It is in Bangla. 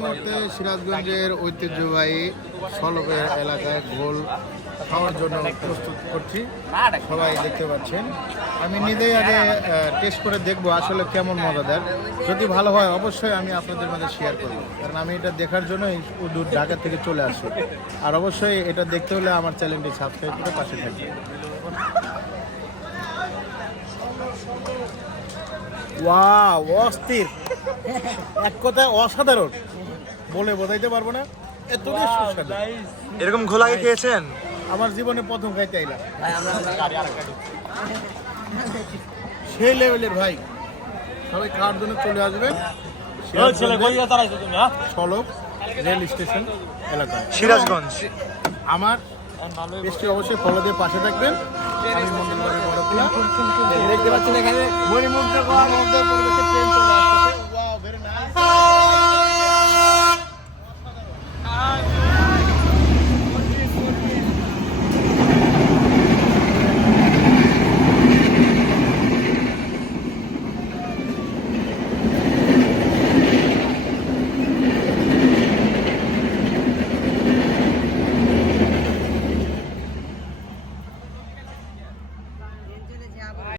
মুহূর্তে সিরাজগঞ্জের ঐতিহ্যবাহী সলবের এলাকায় গোল খাওয়ার জন্য প্রস্তুত করছি। সবাই দেখতে পাচ্ছেন। আমি নিজেই আগে টেস্ট করে দেখব আসলে কেমন মজাদার। যদি ভালো হয়, অবশ্যই আমি আপনাদের মাঝে শেয়ার করব। কারণ আমি এটা দেখার জন্য দূর ঢাকা থেকে চলে আসি আর অবশ্যই এটা দেখতে হলে আমার চ্যানেলটি সাবস্ক্রাইব করে পাশে থাকবে ওয়া অস্থির। এক কথায় অসাধারণ। বলে বোঝাইতে পারব না। এতটাই সুস্বাদু। এরকম ঘোল আগে খেয়েছেন? আমার জীবনে প্রথম খাইতে আইলাম। সেই লেভেলের ভাই। সবাই খাওয়ার জন্য চলে আসবেন সলক রেল স্টেশন এলাকায় সিরাজগঞ্জ। আমার পেজটি অবশ্যই ফলো দিয়ে পাশে থাকবেন। আমি মন্দির দেখতে পাচ্ছেন এখানে? পরিবেশে ট্রেন চলে